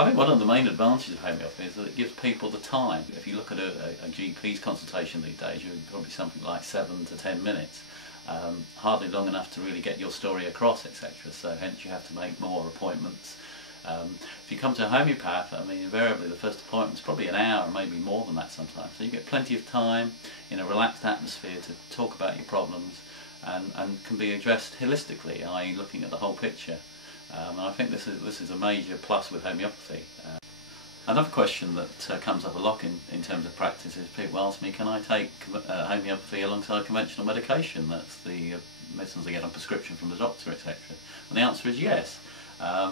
I think one of the main advantages of homeopathy is that it gives people the time. If you look at a GP's consultation these days, you're probably something like 7 to 10 minutes. Hardly long enough to really get your story across, etc. So hence you have to make more appointments. If you come to a homeopath, I mean, invariably the first appointment's probably an hour, maybe more than that sometimes. So you get plenty of time in a relaxed atmosphere to talk about your problems and can be addressed holistically, i.e. looking at the whole picture. And I think this is a major plus with homeopathy. Another question that comes up a lot in terms of practice is people ask me, can I take homeopathy alongside conventional medication? That's the medicines they get on prescription from the doctor, etc. And the answer is yes.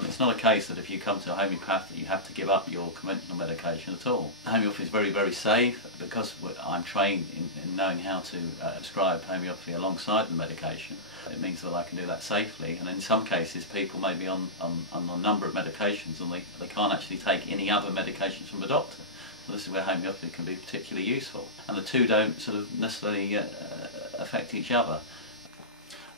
It's not a case that if you come to a homeopath that you have to give up your conventional medication at all. Homeopathy is very, very safe because I'm trained in knowing how to prescribe homeopathy alongside the medication. It means that I can do that safely, and in some cases people may be on a number of medications and they can't actually take any other medications from a doctor. So this is where homeopathy can be particularly useful. And the two don't sort of necessarily affect each other.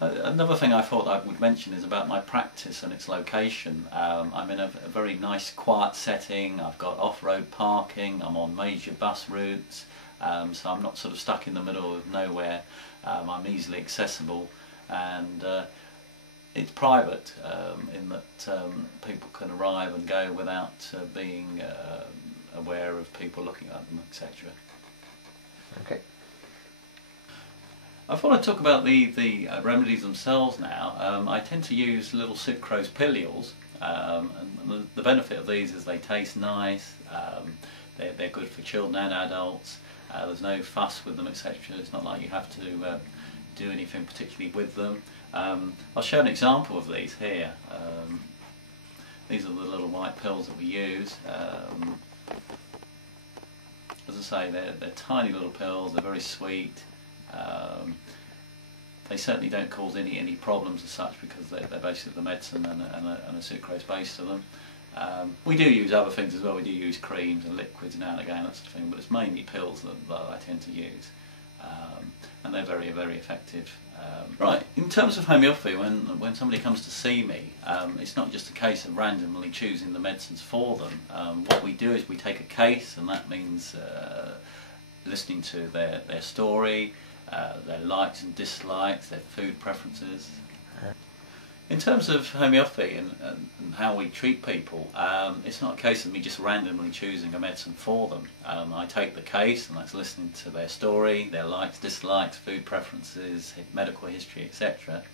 Another thing I thought I would mention is about my practice and its location. I'm in a very nice quiet setting. I've got off-road parking, I'm on major bus routes, so I'm not sort of stuck in the middle of nowhere. I'm easily accessible, and it's private in that people can arrive and go without being aware of people looking at them, etc. Okay. I thought I'd talk about the remedies themselves now. I tend to use little sucrose pilules, and the benefit of these is they taste nice, they're good for children and adults, there's no fuss with them, etc. It's not like you have to do anything particularly with them. I'll show an example of these here. These are the little white pills that we use. As I say, they're tiny little pills, they're very sweet. They certainly don't cause any problems as such because they're basically the medicine and a sucrose base to them. We do use other things as well. We do use creams and liquids now and again, that sort of thing, but it's mainly pills that I tend to use, and they're very, very effective. Right, in terms of homeopathy, when somebody comes to see me, it's not just a case of randomly choosing the medicines for them. What we do is we take a case, and that means listening to their story, their likes and dislikes, their food preferences. In terms of homeopathy and how we treat people, it's not a case of me just randomly choosing a medicine for them. I take the case, and that's listening to their story, their likes, dislikes, food preferences, medical history, etc.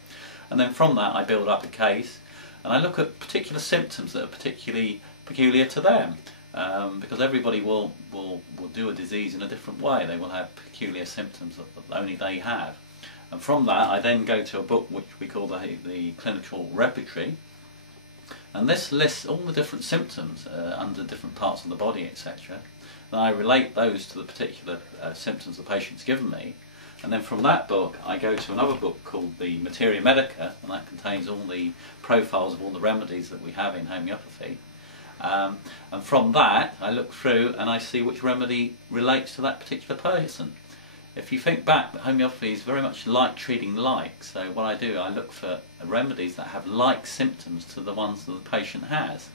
And then from that I build up a case, and I look at particular symptoms that are particularly peculiar to them. Because everybody will do a disease in a different way. They will have peculiar symptoms that only they have. And from that I then go to a book which we call the clinical repertory, and this lists all the different symptoms under different parts of the body, etc. Then I relate those to the particular symptoms the patient's given me, and then from that book I go to another book called the Materia Medica, and that contains all the profiles of all the remedies that we have in homeopathy. And from that I look through and I see which remedy relates to that particular person. If you think back, homeopathy is very much like treating like, so what I do, I look for remedies that have like symptoms to the ones that the patient has.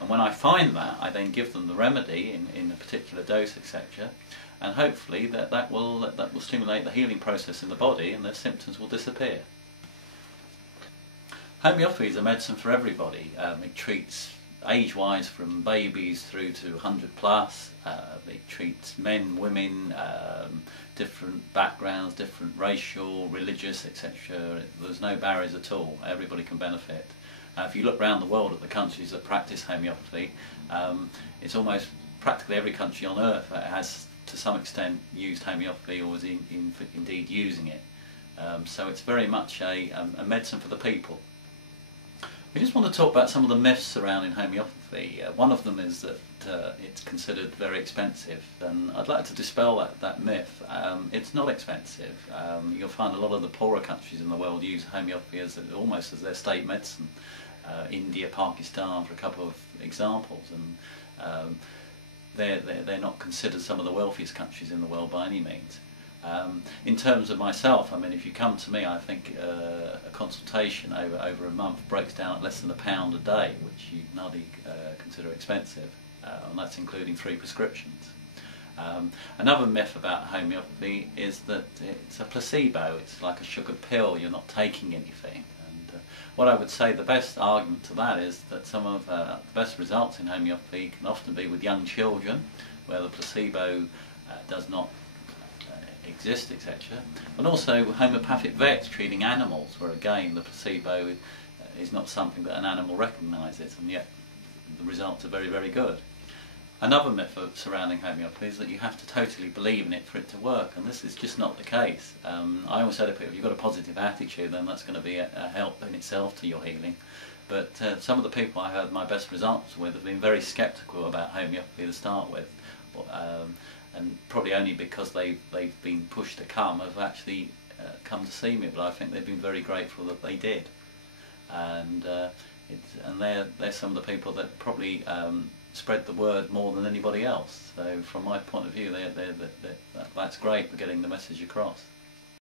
And when I find that, I then give them the remedy in a particular dose, etc. And hopefully that will stimulate the healing process in the body and their symptoms will disappear. Homeopathy is a medicine for everybody. It treats age-wise from babies through to 100 plus. It treats men, women, different backgrounds, different racial, religious, etc. There's no barriers at all. Everybody can benefit. If you look around the world at the countries that practice homeopathy, it's almost practically every country on earth has to some extent used homeopathy or is indeed using it. So it's very much a medicine for the people. We just want to talk about some of the myths surrounding homeopathy. One of them is that it's considered very expensive, and I'd like to dispel that myth. It's not expensive. You'll find a lot of the poorer countries in the world use homeopathy almost as their state medicine. India, Pakistan, for a couple of examples, and they're not considered some of the wealthiest countries in the world by any means. In terms of myself, I mean, if you come to me, I think a consultation over a month breaks down at less than £1 a day, which you can hardly consider expensive, and that's including 3 prescriptions. Another myth about homeopathy is that it's a placebo, it's like a sugar pill, you're not taking anything. And what I would say, the best argument to that is that some of the best results in homeopathy can often be with young children, where the placebo does not exist, etc. And also homeopathic vets treating animals, where again the placebo is not something that an animal recognises, and yet the results are very, very good. Another myth surrounding homeopathy is that you have to totally believe in it for it to work, and this is just not the case. I always say to people, if you've got a positive attitude, then that's going to be a help in itself to your healing. But some of the people I had my best results with have been very sceptical about homeopathy to start with, and probably only because they've been pushed to come have actually come to see me. But I think they've been very grateful that they did, and they're some of the people that probably spread the word more than anybody else. So from my point of view, that's great for getting the message across.